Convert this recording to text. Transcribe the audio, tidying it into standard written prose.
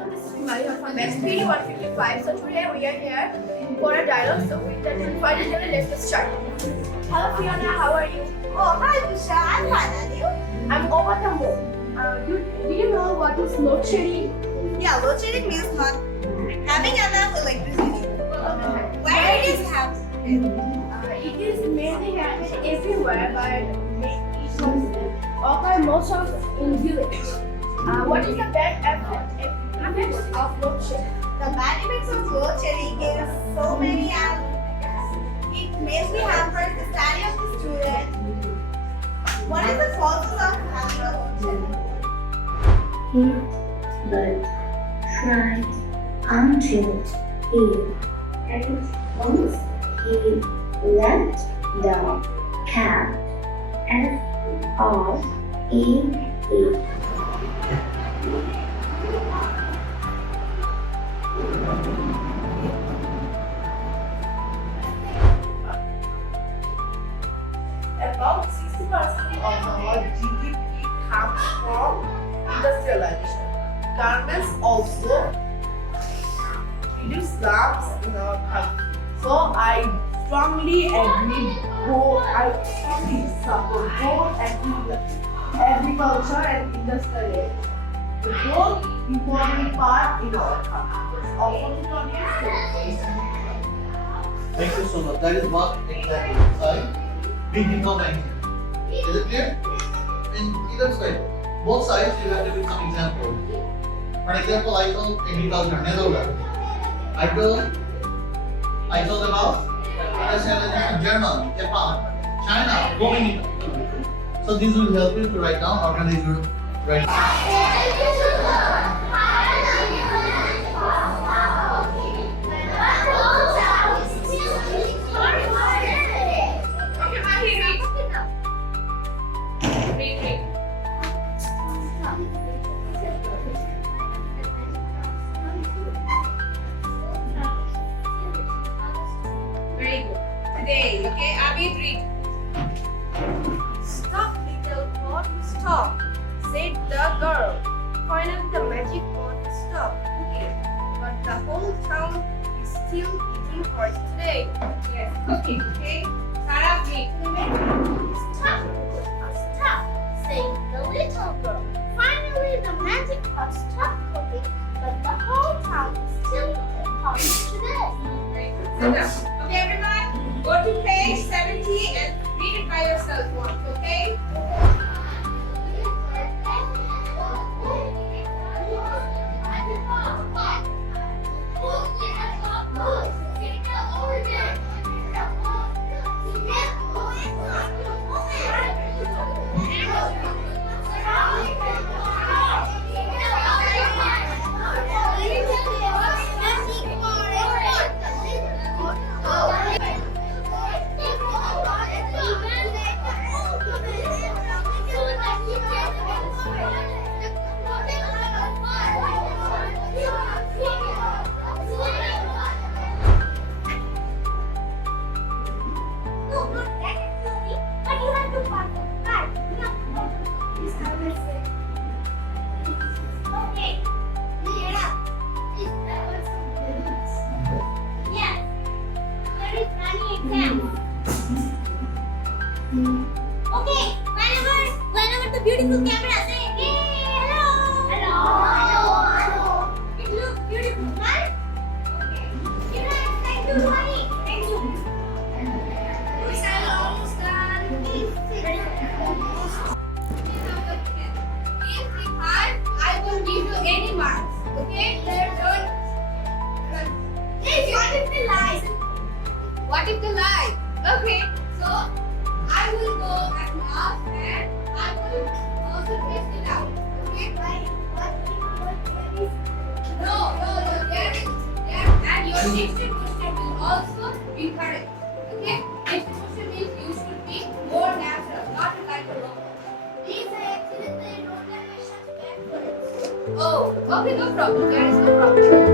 everyone, this is Maria from Elcbd 155. So today we are here for a dialogue. So with that invited, let's get started. Hello Fiona, how are you? Oh, hi Busha, I'm fine, and you? I'm over the moon. Do you know what is load shedding? Yeah, load shedding means not having enough electricity. Where it is happening? It is mainly happening everywhere, but it occur most of in village. What is the bad effects of load shedding? The bad effects of load shedding is so many, and it mainly hampers the study of the student. What is the causes of having a load shedding? He would try until he and once he left the cab FREE. About 60% of our GDP comes from industrialization. Garments also reduce slums in our country. So I strongly agree, I strongly support both agriculture and industrial. The both important part in our country. Also, Thank you so much. That is what exactly side we did not mention. Is it clear? In either side, both sides you have to give some examples. For example, I told agriculture, Netherlands. I told about industrialization, Germany, Japan, China, Romania. So these will help you to write down, organize your writing. Very good. Today, okay, Abid, read. Stop, little pot, stop, said the girl. Finally, the magic pot stopped cooking, but the whole town is still eating for it today. Yes, cooking, okay? Sarah, read. Stop! Stop! Said the little girl. Finally, the magic pot stopped cooking, but the whole town is still eating porridge today. Very good. Sit down. Okay, everyone, go to page 70 and read it by yourself once, okay? Okay, whenever the beautiful camera say, hey, hello. It looks beautiful, right? Okay. Thank you, honey. Thank you. We are almost done. If we hard, I will give you any marks, okay? Hey, what if they lie? What if they lie? Okay, so I will go at last and I will also test it out. Okay? No. And your next question will also be correct. Okay? Next question means you should be more natural, not like a robot. These are actually the road that I shut backwards. Oh, okay, no problem. There is no problem.